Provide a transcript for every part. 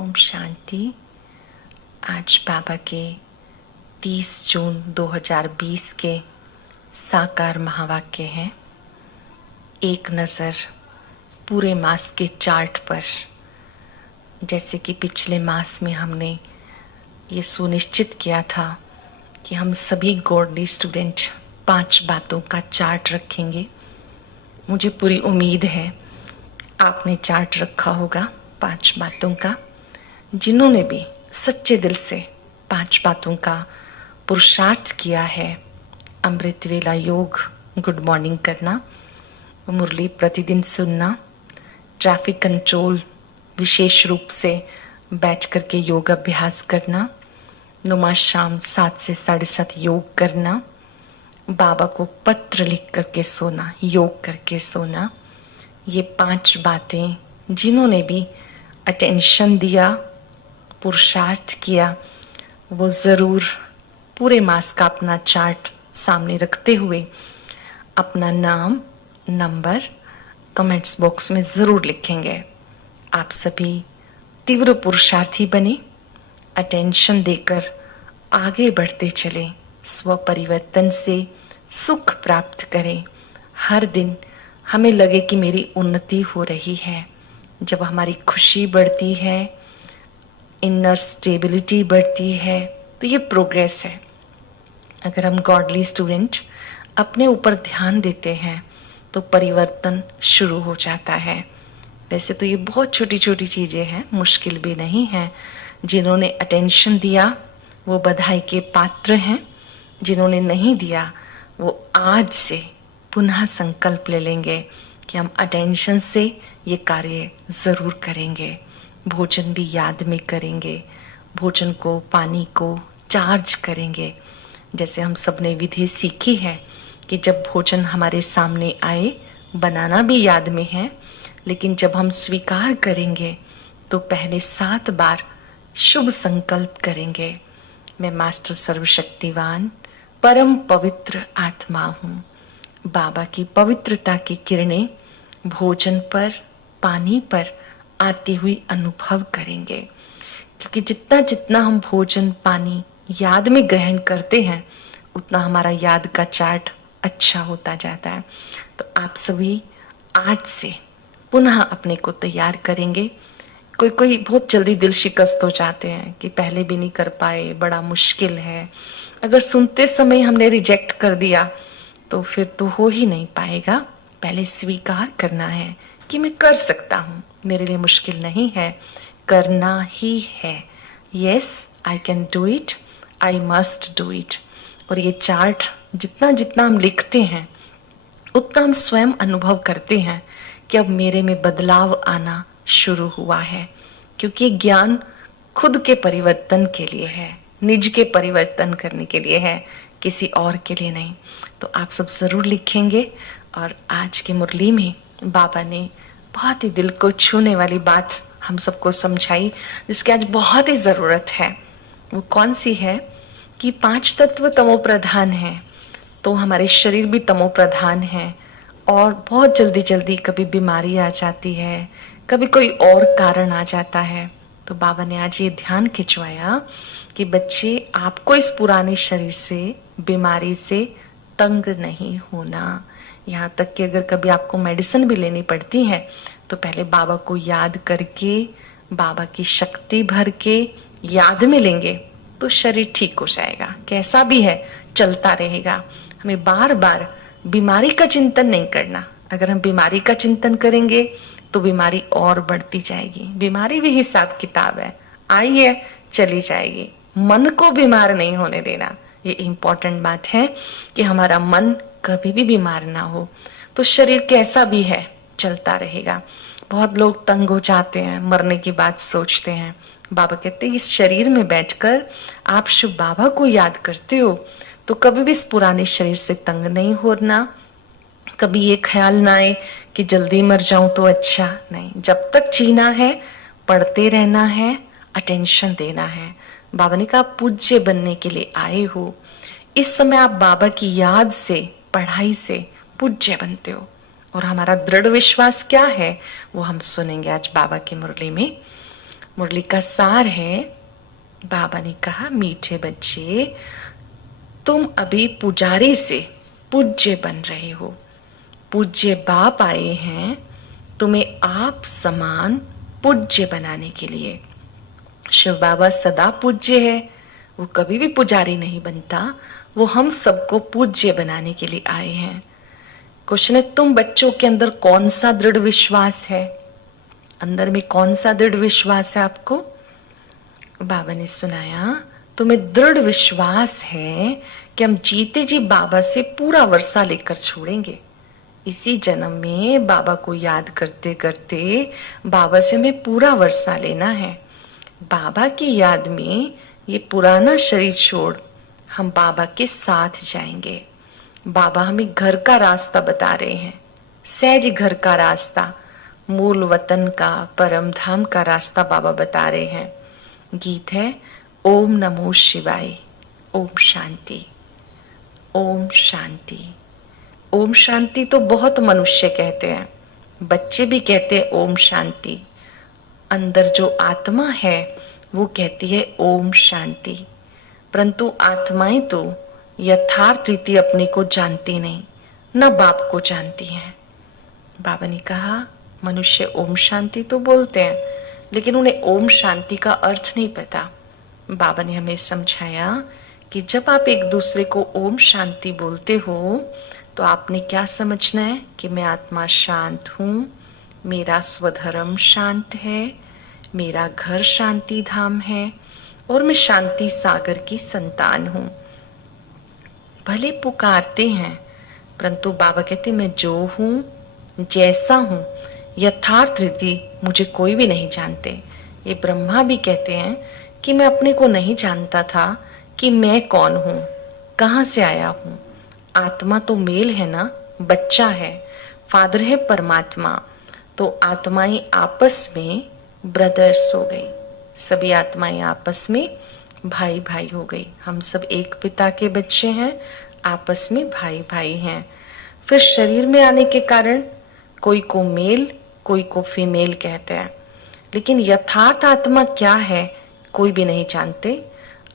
ओम शांति। आज बाबा के 30 जून 2020 के साकार महावाक्य हैं। एक नज़र पूरे मास के चार्ट पर। जैसे कि पिछले मास में हमने ये सुनिश्चित किया था कि हम सभी गॉडली स्टूडेंट 5 बातों का चार्ट रखेंगे। मुझे पूरी उम्मीद है आपने चार्ट रखा होगा 5 बातों का। जिन्होंने भी सच्चे दिल से 5 बातों का पुरुषार्थ किया है, अमृत वेला योग, गुड मॉर्निंग करना, मुरली प्रतिदिन सुनना, ट्रैफिक कंट्रोल विशेष रूप से बैठ करके योग अभ्यास करना, नुमा शाम 7 से 7:30 योग करना, बाबा को पत्र लिख करके सोना, योग करके सोना, ये 5 बातें जिन्होंने भी अटेंशन दिया, पुरुषार्थ किया, वो ज़रूर पूरे मास का अपना चार्ट सामने रखते हुए अपना नाम, नंबर कमेंट्स बॉक्स में ज़रूर लिखेंगे। आप सभी तीव्र पुरुषार्थी बने, अटेंशन देकर आगे बढ़ते चलें, स्व परिवर्तन से सुख प्राप्त करें। हर दिन हमें लगे कि मेरी उन्नति हो रही है। जब हमारी खुशी बढ़ती है, इनर स्टेबिलिटी बढ़ती है, तो ये प्रोग्रेस है। अगर हम गॉडली स्टूडेंट अपने ऊपर ध्यान देते हैं तो परिवर्तन शुरू हो जाता है। वैसे तो ये बहुत छोटी छोटी चीज़ें हैं, मुश्किल भी नहीं है। जिन्होंने अटेंशन दिया वो बधाई के पात्र हैं। जिन्होंने नहीं दिया वो आज से पुनः संकल्प ले लेंगे कि हम अटेंशन से ये कार्य ज़रूर करेंगे। भोजन भी याद में करेंगे, भोजन को, पानी को चार्ज करेंगे। जैसे हम सब ने विधि सीखी है कि जब भोजन हमारे सामने आए, बनाना भी याद में है, लेकिन जब हम स्वीकार करेंगे तो पहले 7 बार शुभ संकल्प करेंगे। मैं मास्टर सर्वशक्तिवान परम पवित्र आत्मा हूँ। बाबा की पवित्रता की किरणें भोजन पर, पानी पर आती हुई अनुभव करेंगे। क्योंकि जितना जितना हम भोजन, पानी याद में ग्रहण करते हैं, उतना हमारा याद का चार्ट अच्छा होता जाता है। तो आप सभी आज से पुनः अपने को तैयार करेंगे। कोई बहुत जल्दी दिल शिकस्त हो जाते हैं कि पहले भी नहीं कर पाए, बड़ा मुश्किल है। अगर सुनते समय हमने रिजेक्ट कर दिया तो फिर तो हो ही नहीं पाएगा। पहले स्वीकार करना है कि मैं कर सकता हूँ, मेरे लिए मुश्किल नहीं है, करना ही है। Yes, I can do it, I must do it. और ये चार्ट जितना जितना हम लिखते हैं उतना हम स्वयं अनुभव करते हैं कि अब मेरे में बदलाव आना शुरू हुआ है। क्योंकि ज्ञान खुद के परिवर्तन के लिए है, निज के परिवर्तन करने के लिए है, किसी और के लिए नहीं। तो आप सब जरूर लिखेंगे। और आज की मुरली में बाबा ने बहुत ही दिल को छूने वाली बात हम सबको समझाई, जिसकी आज बहुत ही जरूरत है। वो कौन सी है कि 5 तत्व तमो प्रधान है, तो हमारे शरीर भी तमो प्रधान है। और बहुत जल्दी जल्दी कभी बीमारी आ जाती है, कभी कोई और कारण आ जाता है। तो बाबा ने आज ये ध्यान खिंचवाया कि बच्चे, आपको इस पुराने शरीर से, बीमारी से तंग नहीं होना। यहाँ तक कि अगर कभी आपको मेडिसिन भी लेनी पड़ती है तो पहले बाबा को याद करके, बाबा की शक्ति भर के याद में लेंगे तो शरीर ठीक हो जाएगा। कैसा भी है चलता रहेगा। हमें बार बार बीमारी का चिंतन नहीं करना। अगर हम बीमारी का चिंतन करेंगे तो बीमारी और बढ़ती जाएगी। बीमारी भी हिसाब किताब है, आई है चली जाएगी। मन को बीमार नहीं होने देना, ये इंपॉर्टेंट बात है कि हमारा मन कभी भी बीमार ना हो। तो शरीर कैसा भी है चलता रहेगा। बहुत लोग तंग हो जाते हैं, मरने की बात सोचते हैं। बाबा कहते हैं इस शरीर में बैठकर आप शुभ बाबा को याद करते हो तो कभी भी इस पुराने शरीर से तंग नहीं होना। कभी ये ख्याल ना आए कि जल्दी मर जाऊं तो अच्छा नहीं। जब तक जीना है, पढ़ते रहना है, अटेंशन देना है। बाबा ने कहा पूज्य बनने के लिए आए हो। इस समय आप बाबा की याद से, पढ़ाई से पूज्य बनते हो। और हमारा दृढ़ विश्वास क्या है वो हम सुनेंगे आज बाबा की मुरली में। मुरली का सार है। बाबा ने कहा, मीठे बच्चे, तुम अभी पुजारी से पूज्य बन रहे हो। पूज्य बाप आए हैं तुम्हें आप समान पूज्य बनाने के लिए। शिव बाबा सदा पूज्य है, वो कभी भी पुजारी नहीं बनता, वो हम सबको पूज्य बनाने के लिए आए हैं। क्वेश्चन है, तुम बच्चों के अंदर कौन सा दृढ़ विश्वास है? अंदर में कौन सा दृढ़ विश्वास है आपको? बाबा ने सुनाया, तुम्हें दृढ़ विश्वास है कि हम जीते जी बाबा से पूरा वर्षा लेकर छोड़ेंगे। इसी जन्म में बाबा को याद करते करते बाबा से हमें पूरा वर्षा लेना है। बाबा की याद में ये पुराना शरीर छोड़ हम बाबा के साथ जाएंगे। बाबा हमें घर का रास्ता बता रहे हैं, सहज घर का रास्ता, मूल वतन का, परम धाम का रास्ता बाबा बता रहे हैं। गीत है, ओम नमो शिवाय, ओम शांति, ओम शांति। ओम शांति तो बहुत मनुष्य कहते हैं, बच्चे भी कहते हैं ओम शांति। अंदर जो आत्मा है वो कहती है ओम शांति। परंतु आत्माएं तो यथार्थ रीति अपने को जानती नहीं, न बाप को जानती हैं। बाबा ने कहा, मनुष्य ओम शांति तो बोलते हैं, लेकिन उन्हें ओम शांति का अर्थ नहीं पता। बाबा ने हमें समझाया कि जब आप एक दूसरे को ओम शांति बोलते हो तो आपने क्या समझना है कि मैं आत्मा शांत हूं, मेरा स्वधर्म शांत है, मेरा घर शांति धाम है और मैं शांति सागर की संतान हूं। भले पुकारते हैं, परंतु बाबा कहते मैं जो हूं, जैसा हूं, यथार्थ रीति मुझे कोई भी नहीं जानते। ये ब्रह्मा भी कहते हैं कि मैं अपने को नहीं जानता था कि मैं कौन हूं, कहां से आया हूं। आत्मा तो मेल है ना, बच्चा है, फादर है परमात्मा, तो आत्माएं आपस में ब्रदर्स हो गई, सभी आत्माएं आपस में भाई भाई हो गई। हम सब एक पिता के बच्चे हैं, आपस में भाई भाई हैं। फिर शरीर में आने के कारण कोई को मेल, कोई को फीमेल कहते हैं, लेकिन यथार्थ आत्मा क्या है कोई भी नहीं जानते।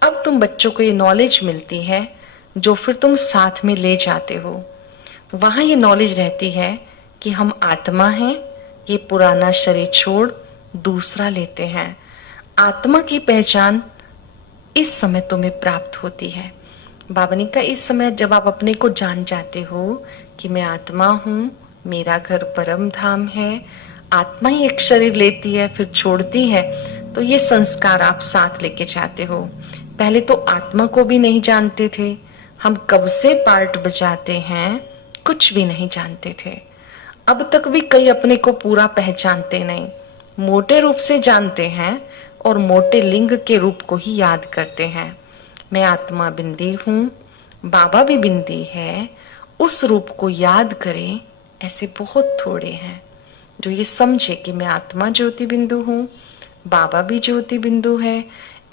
अब तुम बच्चों को ये नॉलेज मिलती है जो फिर तुम साथ में ले जाते हो। वहां ये नॉलेज रहती है कि हम आत्मा हैं, ये पुराना शरीर छोड़ दूसरा लेते हैं। आत्मा की पहचान इस समय तुम्हें प्राप्त होती है। बाबा ने कहा, इस समय जब आप अपने को जान जाते हो कि मैं आत्मा हूं, मेरा घर परम धाम है, आत्मा ही एक शरीर लेती है फिर छोड़ती है, तो ये संस्कार आप साथ लेके जाते हो। पहले तो आत्मा को भी नहीं जानते थे, हम कब से पार्ट बजाते हैं कुछ भी नहीं जानते थे। अब तक भी कई अपने को पूरा पहचानते नहीं, मोटे रूप से जानते हैं और मोटे लिंग के रूप को ही याद करते हैं। मैं आत्मा बिंदी हूँ, बाबा भी बिंदी है, उस रूप को याद करें, ऐसे बहुत थोड़े हैं जो ये समझे कि मैं आत्मा ज्योति बिंदु हूँ, बाबा भी ज्योति बिंदु है।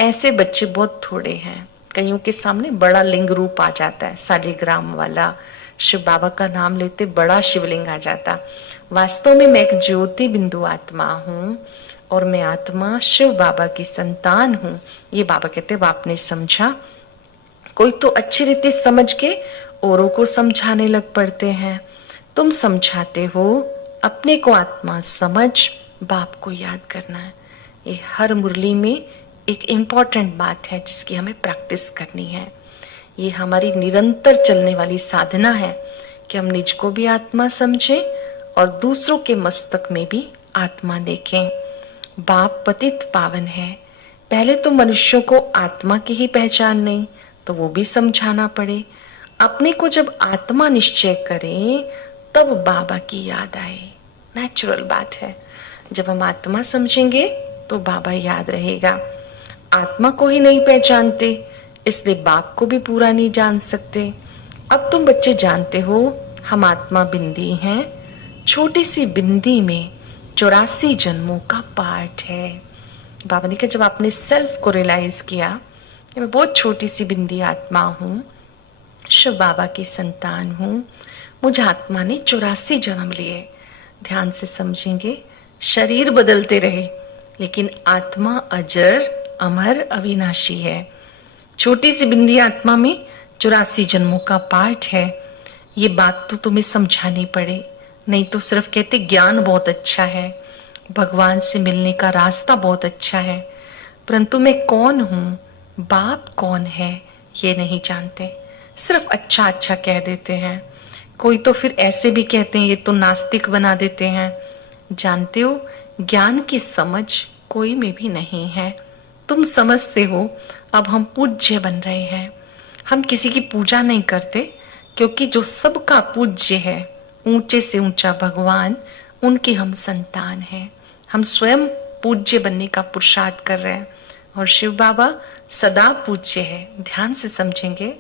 ऐसे बच्चे बहुत थोड़े हैं। कईयों के सामने बड़ा लिंग रूप आ जाता है, शालिग्राम वाला, शिव बाबा का नाम लेते बड़ा शिवलिंग आ जाता। वास्तव में मैं एक ज्योति बिंदु आत्मा हूँ और मैं आत्मा शिव बाबा की संतान हूँ। ये बाबा कहते हैं, आपने समझा। कोई तो अच्छी रीति समझ के औरों को समझाने लग पड़ते हैं। तुम समझाते हो, अपने को आत्मा समझ, बाप को याद करना है। ये हर मुरली में एक इम्पॉर्टेंट बात है जिसकी हमें प्रैक्टिस करनी है। ये हमारी निरंतर चलने वाली साधना है कि हम निज को भी आत्मा समझें और दूसरों के मस्तक में भी आत्मा देखें। बाप पतित पावन है। पहले तो मनुष्यों को आत्मा की ही पहचान नहीं, तो वो भी समझाना पड़े। अपने को जब आत्मा निश्चय करें तब बाबा की याद आए। नेचुरल बात है। जब हम आत्मा समझेंगे तो बाबा याद रहेगा। आत्मा को ही नहीं पहचानते, इसलिए बाप को भी पूरा नहीं जान सकते। अब तुम बच्चे जानते हो हम आत्मा बिंदी हैं। छोटी सी बिंदी में 84 जन्मों का पार्ट है। बाबा ने कहा, जब आपने सेल्फ को रियलाइज किया कि मैं बहुत छोटी सी बिंदी आत्मा हूँ, शिव बाबा की संतान हूँ, मुझे आत्मा ने 84 जन्म लिए। ध्यान से समझेंगे, शरीर बदलते रहे लेकिन आत्मा अजर अमर अविनाशी है। छोटी सी बिंदी आत्मा में 84 जन्मों का पाठ है। ये बात तो तुम्हें समझानी पड़े, नहीं तो सिर्फ कहते ज्ञान बहुत अच्छा है, भगवान से मिलने का रास्ता बहुत अच्छा है, परंतु मैं कौन हूं, बाप कौन है, ये नहीं जानते। सिर्फ अच्छा अच्छा कह देते हैं। कोई तो फिर ऐसे भी कहते हैं ये तो नास्तिक बना देते हैं। जानते हो, ज्ञान की समझ कोई में भी नहीं है। तुम समझते हो अब हम पूज्य बन रहे हैं। हम किसी की पूजा नहीं करते, क्योंकि जो सबका पूज्य है, ऊंचे से ऊंचा भगवान, उनके हम संतान हैं। हम स्वयं पूज्य बनने का पुरुषार्थ कर रहे हैं और शिव बाबा सदा पूज्य है। ध्यान से समझेंगे,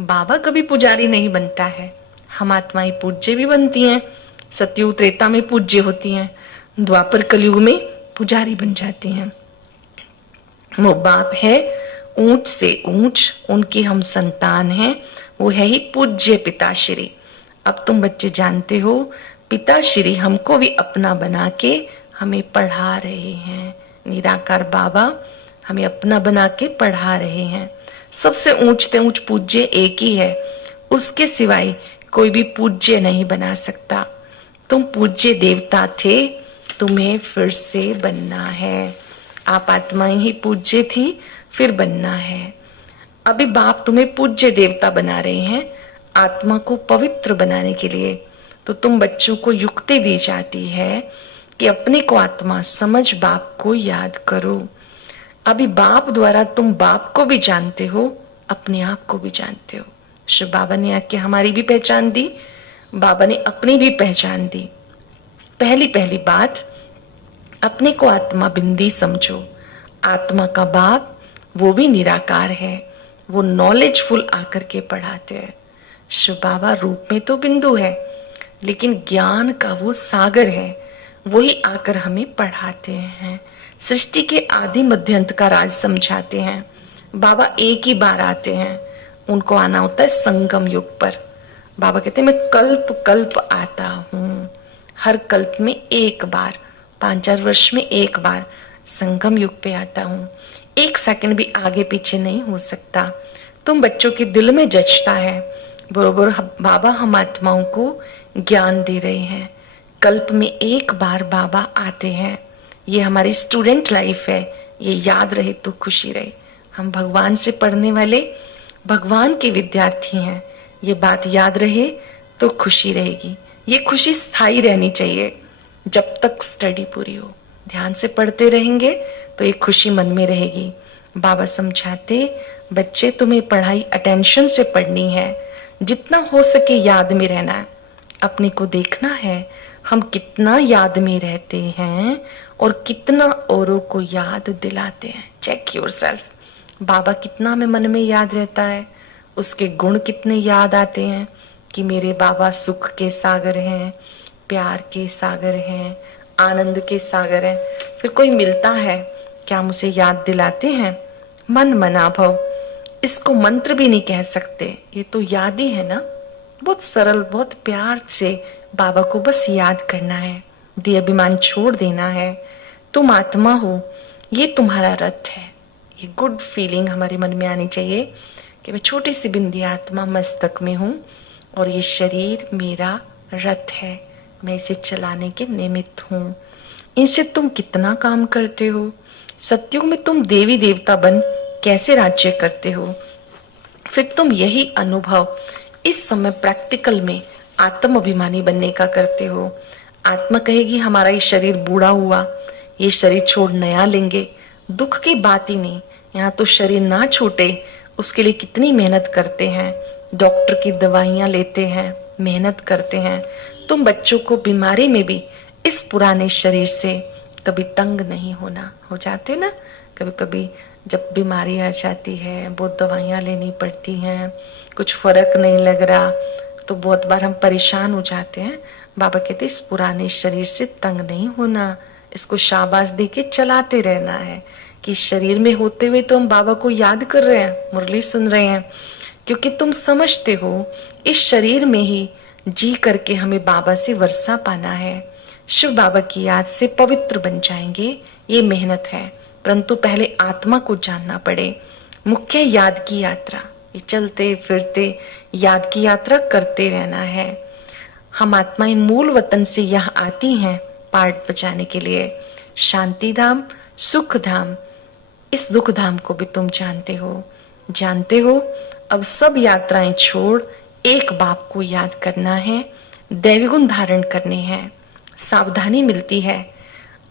बाबा कभी पुजारी नहीं बनता है। हम आत्माएं पूज्य भी बनती हैं, सतयुग त्रेता में पूज्य होती हैं, द्वापर कलयुग में पुजारी बन जाती हैं। वो बाप है ऊंच से ऊंच, उनकी हम संतान हैं। वो है ही पूज्य पिताश्री। अब तुम बच्चे जानते हो, पिताश्री हमको भी अपना बना के हमें पढ़ा रहे हैं। निराकार बाबा हमें अपना बना के पढ़ा रहे हैं। सबसे ऊंचते ऊंच पूज्य एक ही है, उसके सिवाय कोई भी पूज्य नहीं बना सकता। तुम पूज्य देवता थे, तुम्हें फिर से बनना है। आप आत्माएं ही पूज्य थी, फिर बनना है। अभी बाप तुम्हें पूज्य देवता बना रहे हैं, आत्मा को पवित्र बनाने के लिए। तो तुम बच्चों को युक्ति दी जाती है कि अपने को आत्मा समझ बाप को याद करो। अभी बाप द्वारा तुम बाप को भी जानते हो, अपने आप को भी जानते हो। शिव बाबा ने आके हमारी भी पहचान दी, बाबा ने अपनी भी पहचान दी। पहली बात, अपने को आत्मा बिंदी समझो। आत्मा का बाप वो भी निराकार है, वो नॉलेजफुल आकर के पढ़ाते हैं। शिव बाबा रूप में तो बिंदु है, लेकिन ज्ञान का वो सागर है, वही आकर हमें पढ़ाते हैं। सृष्टि के आदि मध्य अंत का राज समझाते हैं। बाबा एक ही बार आते हैं, उनको आना होता है संगम युग पर। बाबा कहते हैं मैं कल्प कल्प आता हूँ, हर कल्प में एक बार, 5-4 वर्ष में एक बार संगम युग पे आता हूँ। 1 सेकंड भी आगे पीछे नहीं हो सकता। तुम बच्चों के दिल में जचता है। बरोबर बाबा हम आत्माओं को ज्ञान दे रहे हैं। कल्प में एक बार बाबा आते हैं। ये हमारी स्टूडेंट लाइफ है, ये याद रहे तो खुशी रहे। हम भगवान से पढ़ने वाले भगवान के विद्यार्थी हैं, ये बात याद रहे तो खुशी रहेगी। ये खुशी स्थायी रहनी चाहिए जब तक स्टडी पूरी हो। ध्यान से पढ़ते रहेंगे तो ये खुशी मन में रहेगी। बाबा समझाते, बच्चे तुम्हें पढ़ाई अटेंशन से पढ़नी है, जितना हो सके याद में रहना है। अपने को देखना है हम कितना याद में रहते हैं और कितना औरों को याद दिलाते हैं। Check yourself. बाबा कितना हमें मन में याद रहता है, उसके गुण कितने याद आते हैं कि मेरे बाबा सुख के सागर हैं, प्यार के सागर हैं, आनंद के सागर हैं। फिर कोई मिलता है, क्या हम उसे याद दिलाते हैं? मन मना भव, इसको मंत्र भी नहीं कह सकते, ये तो याद ही है ना। बहुत सरल, बहुत प्यार से बाबा को बस याद करना है, देह अभिमान छोड़ देना है। तुम आत्मा हो, ये तुम्हारा रथ है। ये गुड फीलिंग हमारे मन में आनी चाहिए कि मैं छोटी सी बिंदी आत्मा मस्तक में हूँ और ये शरीर मेरा रथ है, मैं इसे चलाने के निमित्त हूँ। इनसे तुम कितना काम करते हो। सत्युग में तुम देवी देवता बन कैसे राज्य करते हो, फिर तुम यही अनुभव इस समय प्रैक्टिकल में आत्म अभिमानी बनने का करते हो। आत्मा कहेगी हमारा ये शरीर बूढ़ा हुआ, ये शरीर छोड़ नया लेंगे। दुख की बात ही नहीं, यहाँ तो शरीर ना छूटे उसके लिए कितनी मेहनत करते हैं। डॉक्टर की दवाइयां लेते हैं, मेहनत करते हैं। तुम बच्चों को बीमारी में भी इस पुराने शरीर से कभी तंग नहीं होना। हो जाते ना कभी कभी, जब बीमारी आ जाती है, बहुत दवाइयां लेनी पड़ती हैं, कुछ फर्क नहीं लग रहा, तो बहुत बार हम परेशान हो जाते हैं। बाबा कहते इस पुराने शरीर से तंग नहीं होना, इसको शाबाश दे के चलाते रहना है। कि शरीर में होते हुए तो हम बाबा को याद कर रहे हैं, मुरली सुन रहे हैं, क्योंकि तुम समझते हो इस शरीर में ही जी करके हमें बाबा से वर्षा पाना है। शिव बाबा की याद से पवित्र बन जाएंगे, ये मेहनत है, परंतु पहले आत्मा को जानना पड़े। मुख्य याद की यात्रा, ये चलते फिरते याद की यात्रा करते रहना है। हम आत्माएं मूल वतन से यहाँ आती हैं पार्ट बचाने के लिए। शांति धाम, सुख धाम, इस दुख धाम को भी तुम जानते हो। अब सब यात्राएं छोड़ एक बाप को याद करना है, दैवी गुण धारण करने हैं। सावधानी मिलती है,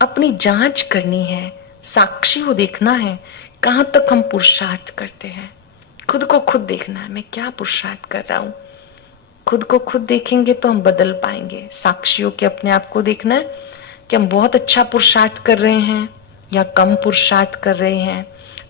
अपनी जांच करनी है, साक्षी को देखना है कहां तक हम पुरुषार्थ करते हैं। खुद को खुद देखना है, मैं क्या पुरुषार्थ कर रहा हूं। खुद को खुद देखेंगे तो हम बदल पाएंगे। साक्षियों के अपने आप को देखना है कि हम बहुत अच्छा पुरुषार्थ कर रहे हैं या कम पुरुषार्थ कर रहे हैं।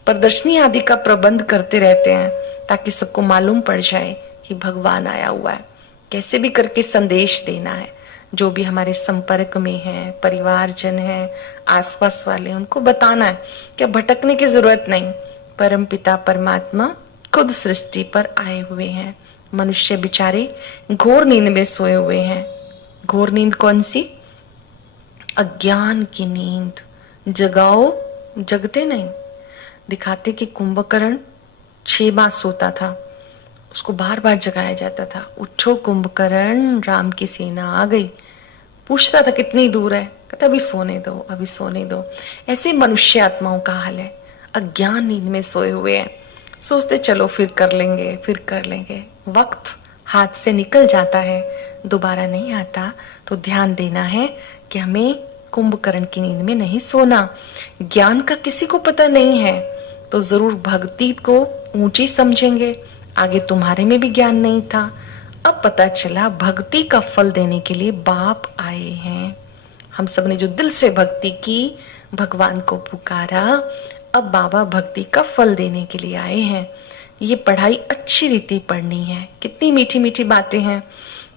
प्रदर्शनी आदि का प्रबंध करते रहते हैं ताकि सबको मालूम पड़ जाए कि भगवान आया हुआ है। कैसे भी करके संदेश देना है, जो भी हमारे संपर्क में है, परिवारजन है, आसपास वाले, उनको बताना है कि भटकने की जरूरत नहीं। परम पिता परमात्मा खुद सृष्टि पर आए हुए हैं। मनुष्य बेचारे घोर नींद में सोए हुए हैं। घोर नींद कौन सी? अज्ञान की नींद। जगाओ, जगते नहीं। दिखाते कि कुंभकर्ण 6 बार सोता था, उसको बार बार जगाया जाता था। उठो कुंभकर्ण, राम की सेना आ गई। पूछता था कितनी दूर है, कहता अभी सोने दो, अभी सोने दो। ऐसे मनुष्य आत्माओं का हाल है, अज्ञान नींद में सोए हुए हैं। सोचते चलो फिर कर लेंगे। वक्त हाथ से निकल जाता है, दोबारा नहीं आता। तो ध्यान देना है कि हमें कुंभकर्ण की नींद में नहीं सोना। ज्ञान का किसी को पता नहीं है तो जरूर भक्ति को ऊंची समझेंगे। आगे तुम्हारे में भी ज्ञान नहीं था, अब पता चला भक्ति का फल देने के लिए बाप आए हैं। हम सब ने जो दिल से भक्ति की, भगवान को पुकारा, अब बाबा भक्ति का फल देने के लिए आए हैं। ये पढ़ाई अच्छी रीति पढ़नी है। कितनी मीठी मीठी बातें हैं,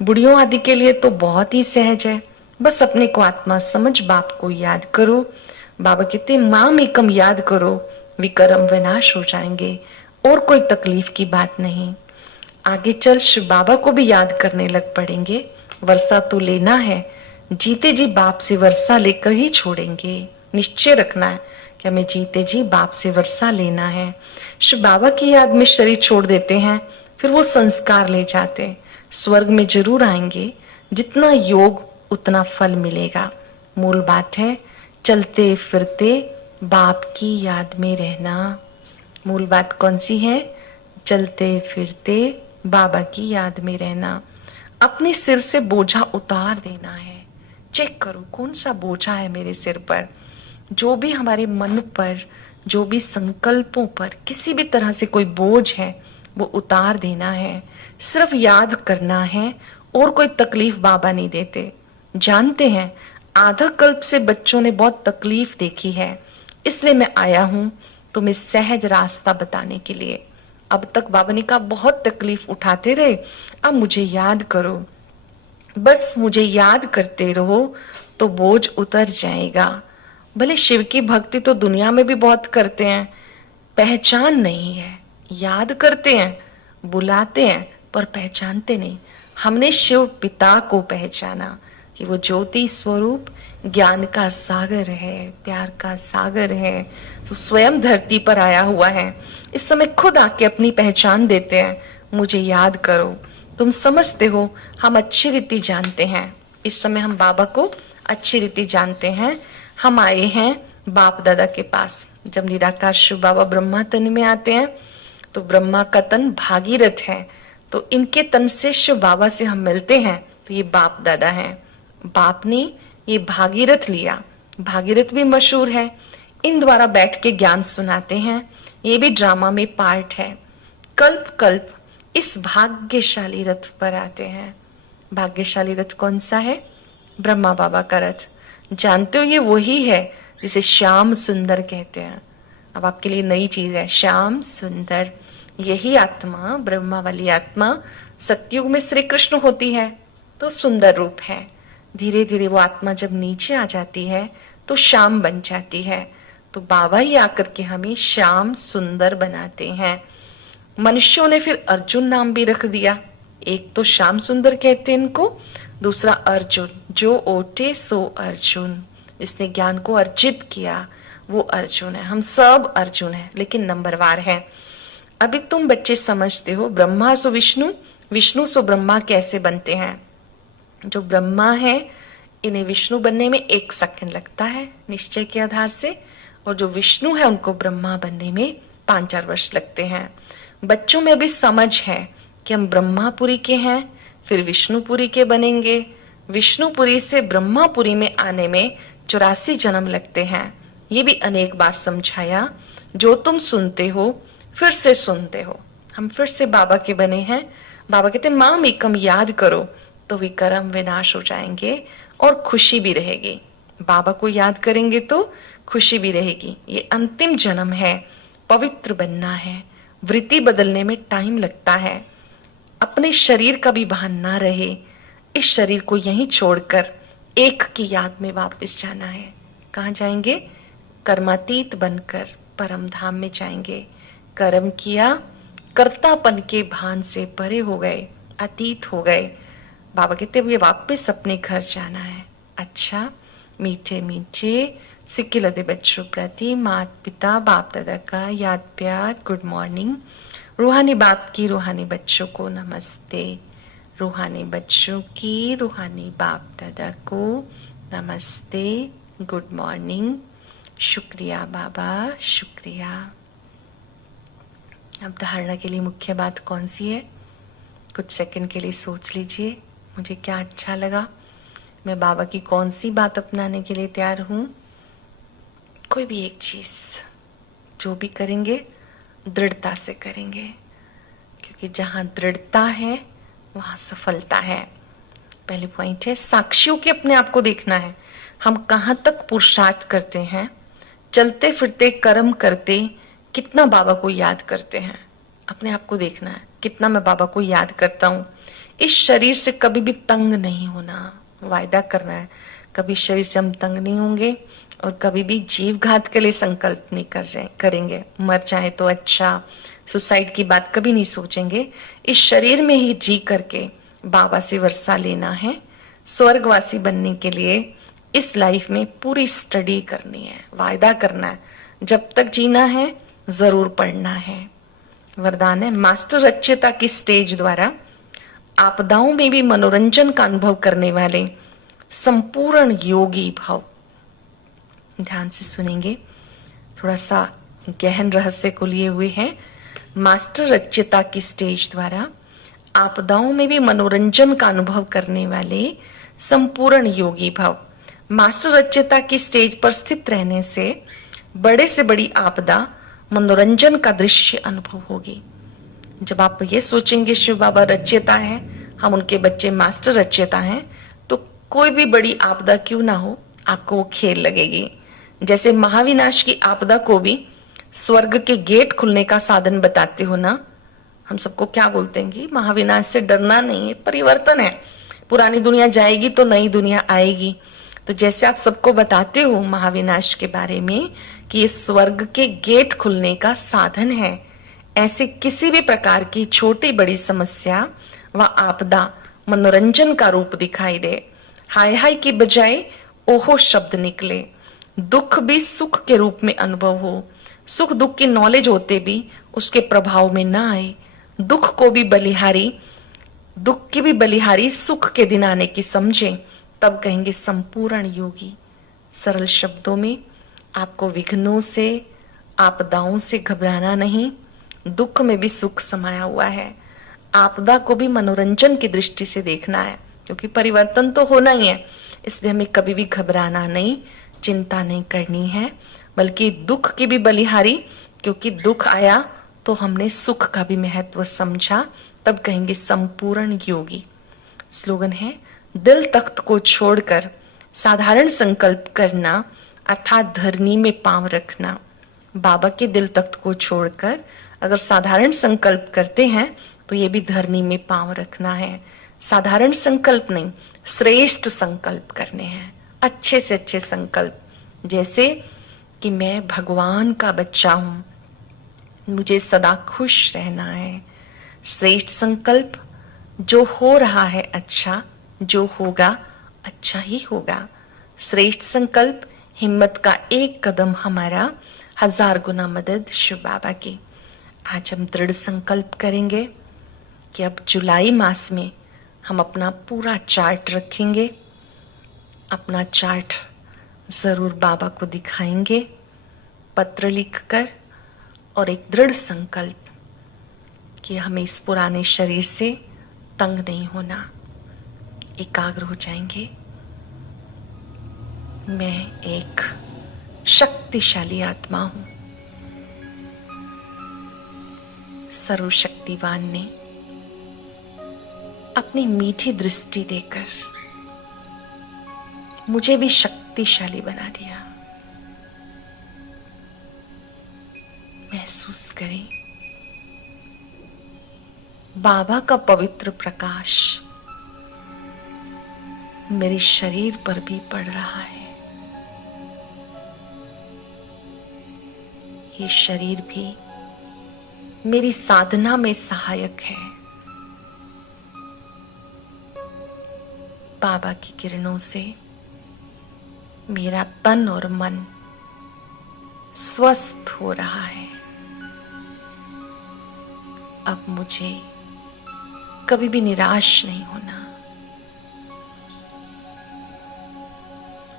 बुढ़ियों आदि के लिए तो बहुत ही सहज है। बस अपने को आत्मा समझ बाप को याद करो। बाबा कहते माम एकम याद करो, विक्रम विनाश हो जाएंगे। और कोई तकलीफ की बात नहीं। आगे चल शिव बाबा को भी याद करने लग पड़ेंगे। वर्षा तो लेना है, जीते जी बाप से वर्षा लेकर ही छोड़ेंगे। निश्चय रखना है कि हमें जीते जी बाप से वर्षा लेना है। शिव बाबा की याद में शरीर छोड़ देते हैं, फिर वो संस्कार ले जाते। स्वर्ग में जरूर आएंगे, जितना योग उतना फल मिलेगा। मूल बात है चलते फिरते बाप की याद में रहना। मूल बात कौन सी है? चलते फिरते बाबा की याद में रहना। अपने सिर से बोझा उतार देना है। चेक करो कौन सा बोझा है मेरे सिर पर। जो भी हमारे मन पर, जो भी संकल्पों पर किसी भी तरह से कोई बोझ है, वो उतार देना है। सिर्फ याद करना है, और कोई तकलीफ बाबा नहीं देते। जानते हैं आधा कल्प से बच्चों ने बहुत तकलीफ देखी है, इसलिए मैं आया हूं तुम्हें सहज रास्ता बताने के लिए। अब तक बाबा ने कहा बहुत तकलीफ उठाते रहे, अब मुझे याद करो। बस मुझे याद करते रहो तो बोझ उतर जाएगा। भले शिव की भक्ति तो दुनिया में भी बहुत करते हैं, पहचान नहीं है। याद करते हैं, बुलाते हैं, पर पहचानते नहीं। हमने शिव पिता को पहचाना कि वो ज्योति स्वरूप ज्ञान का सागर है, प्यार का सागर है, तो स्वयं धरती पर आया हुआ है। इस समय खुद आके अपनी पहचान देते हैं, मुझे याद करो। तुम समझते हो हम अच्छी रीति जानते हैं। इस समय हम बाबा को अच्छी रीति जानते हैं। हम आए हैं बाप दादा के पास। जब निराकार शिव बाबा ब्रह्मा तन में आते हैं तो ब्रह्मा का तन भागीरथ है, तो इनके तन से शिव बाबा से हम मिलते हैं, तो ये बाप दादा हैं। बाप ने ये भागीरथ लिया। भागीरथ भी मशहूर है, इन द्वारा बैठ के ज्ञान सुनाते हैं। ये भी ड्रामा में पार्ट है। कल्प कल्प इस भाग्यशाली रथ पर आते हैं। भाग्यशाली रथ कौन सा है? ब्रह्मा बाबा का रथ। जानते हो ये वही है जिसे श्याम सुंदर कहते हैं। अब आपके लिए नई चीज है, श्याम सुंदर। यही आत्मा, ब्रह्मा वाली आत्मा, सतयुग में श्री कृष्ण होती है तो सुंदर रूप है। धीरे धीरे वो आत्मा जब नीचे आ जाती है तो श्याम बन जाती है। तो बाबा ही आकर के हमें श्याम सुंदर बनाते हैं। मनुष्यों ने फिर अर्जुन नाम भी रख दिया। एक तो श्याम सुंदर कहते हैं इनको, दूसरा अर्जुन, जो ओटे सो अर्जुन, इसने ज्ञान को अर्जित किया। वो अर्जुन है। हम सब अर्जुन है, लेकिन नंबरवार है। अभी तुम बच्चे समझते हो ब्रह्मा सो विष्णु, विष्णु सो ब्रह्मा कैसे बनते हैं। जो ब्रह्मा है इन्हें विष्णु बनने में 1 सेकंड लगता है निश्चय के आधार से, और जो विष्णु है उनको ब्रह्मा बनने में 5-4 वर्ष लगते हैं। बच्चों में अभी समझ है कि हम ब्रह्मापुरी के हैं, फिर विष्णुपुरी के बनेंगे, विष्णुपुरी से ब्रह्मापुरी में आने में 84 जन्म लगते हैं। ये भी अनेक बार समझाया। जो तुम सुनते हो फिर से सुनते हो। हम फिर से बाबा के बने हैं। बाबा कहते हैं माम एकम याद करो तो विकर्म विनाश हो जाएंगे और खुशी भी रहेगी। बाबा को याद करेंगे तो खुशी भी रहेगी। ये अंतिम जन्म है, पवित्र बनना है। वृत्ति बदलने में टाइम लगता है। अपने शरीर का भी भान ना रहे। इस शरीर को यहीं छोड़कर एक की याद में वापस जाना है। कहाँ जाएंगे? कर्मातीत बनकर परम धाम में जाएंगे। कर्म किया, कर्तापन के भान से परे हो गए, अतीत हो गए। बाबा कहते हुए वापस अपने घर जाना है। अच्छा, मीठे मीठे सिक्किलते बच्चों प्रति माता पिता बाप दादा का याद प्यार, गुड मॉर्निंग। रूहानी बाप की रूहानी बच्चों को नमस्ते। रूहानी बच्चों की रूहानी बाप दादा को नमस्ते, गुड मॉर्निंग। शुक्रिया बाबा, शुक्रिया। अब धारणा के लिए मुख्य बात कौन सी है? कुछ सेकंड के लिए सोच लीजिए, मुझे क्या अच्छा लगा, मैं बाबा की कौन सी बात अपनाने के लिए तैयार हूं। कोई भी एक चीज जो भी करेंगे दृढ़ता से करेंगे, क्योंकि जहां दृढ़ता है वहां सफलता है। पहले पॉइंट है साक्षियों के अपने आप को देखना है। हम कहां तक पुरुषार्थ करते हैं, चलते फिरते कर्म करते कितना बाबा को याद करते हैं। अपने आप को देखना है, कितना मैं बाबा को याद करता हूं। इस शरीर से कभी भी तंग नहीं होना, वायदा करना है। कभी शरीर से हम तंग नहीं होंगे और कभी भी जीव घात के लिए संकल्प नहीं करेंगे। मर जाए तो अच्छा, सुसाइड की बात कभी नहीं सोचेंगे। इस शरीर में ही जी करके बाबा से वर्षा लेना है। स्वर्गवासी बनने के लिए इस लाइफ में पूरी स्टडी करनी है, वायदा करना है। जब तक जीना है जरूर पढ़ना है। वरदान है मास्टर रच्यता की स्टेज द्वारा आपदाओं में भी मनोरंजन का अनुभव करने वाले संपूर्ण योगी भव। ध्यान से सुनेंगे, थोड़ा सा गहन रहस्य को लिए हुए हैं। मास्टर रच्यता की स्टेज द्वारा आपदाओं में भी मनोरंजन का अनुभव करने वाले संपूर्ण योगी भव। मास्टर रच्यता की स्टेज पर स्थित रहने से बड़े से बड़ी आपदा मनोरंजन का दृश्य अनुभव होगी। जब आप ये सोचेंगे शिव बाबा रच्यता है, हम उनके बच्चे मास्टर रच्यता हैं, तो कोई भी बड़ी आपदा क्यों ना हो आपको वो खेल लगेगी। जैसे महाविनाश की आपदा को भी स्वर्ग के गेट खुलने का साधन बताते हो ना। हम सबको क्या बोलते हैं कि महाविनाश से डरना नहीं है, परिवर्तन है। पुरानी दुनिया जाएगी तो नई दुनिया आएगी। तो जैसे आप सबको बताते हो महाविनाश के बारे में कि ये स्वर्ग के गेट खुलने का साधन है, ऐसे किसी भी प्रकार की छोटी बड़ी समस्या व आपदा मनोरंजन का रूप दिखाई दे, हाय हाय की बजाय ओहो शब्द निकले, दुख भी सुख के रूप में अनुभव हो, सुख दुख की नॉलेज होते भी उसके प्रभाव में ना आए, दुख की भी बलिहारी सुख के दिन आने की समझें, तब कहेंगे संपूर्ण योगी। सरल शब्दों में आपको विघ्नों से आपदाओं से घबराना नहीं, दुख में भी सुख समाया हुआ है। आपदा को भी मनोरंजन की दृष्टि से देखना है, क्योंकि परिवर्तन तो होना ही है। इसलिए हमें कभी भी घबराना नहीं, चिंता नहीं करनी है, बल्कि दुख की भी बलिहारी, क्योंकि दुख आया तो हमने सुख का भी महत्व समझा, तब कहेंगे संपूर्ण योगी। स्लोगन है दिल तख्त को छोड़कर साधारण संकल्प करना, अर्थात धरनी में पांव रखना। बाबा के दिल तख्त को छोड़कर अगर साधारण संकल्प करते हैं तो ये भी धरनी में पांव रखना है। साधारण संकल्प नहीं, श्रेष्ठ संकल्प करने हैं, अच्छे से अच्छे संकल्प, जैसे कि मैं भगवान का बच्चा हूं, मुझे सदा खुश रहना है। श्रेष्ठ संकल्प, जो हो रहा है अच्छा, जो होगा अच्छा ही होगा। श्रेष्ठ संकल्प, हिम्मत का एक कदम हमारा 1000 गुना मदद शिव बाबा की। आज हम दृढ़ संकल्प करेंगे कि अब जुलाई मास में हम अपना पूरा चार्ट रखेंगे, अपना चार्ट जरूर बाबा को दिखाएंगे पत्र लिखकर, और एक दृढ़ संकल्प कि हमें इस पुराने शरीर से तंग नहीं होना, एकाग्र हो जाएंगे। मैं एक शक्तिशाली आत्मा हूं। सर्वशक्तिवान ने अपनी मीठी दृष्टि देकर मुझे भी शक्तिशाली बना दिया। महसूस करें बाबा का पवित्र प्रकाश मेरे शरीर पर भी पड़ रहा है। ये शरीर भी मेरी साधना में सहायक है। बाबा की किरणों से मेरा तन और मन स्वस्थ हो रहा है। अब मुझे कभी भी निराश नहीं होना,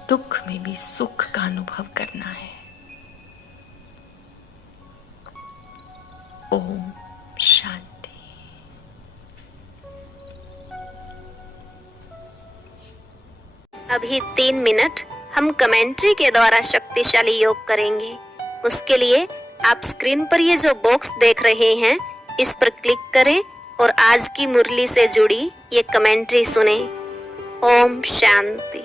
दुख में भी सुख का अनुभव करना है। ओम शांति। अभी 3 मिनट हम कमेंट्री के द्वारा शक्तिशाली योग करेंगे। उसके लिए आप स्क्रीन पर ये जो बॉक्स देख रहे हैं, इस पर क्लिक करें और आज की मुरली से जुड़ी ये कमेंट्री सुनें। ओम शांति।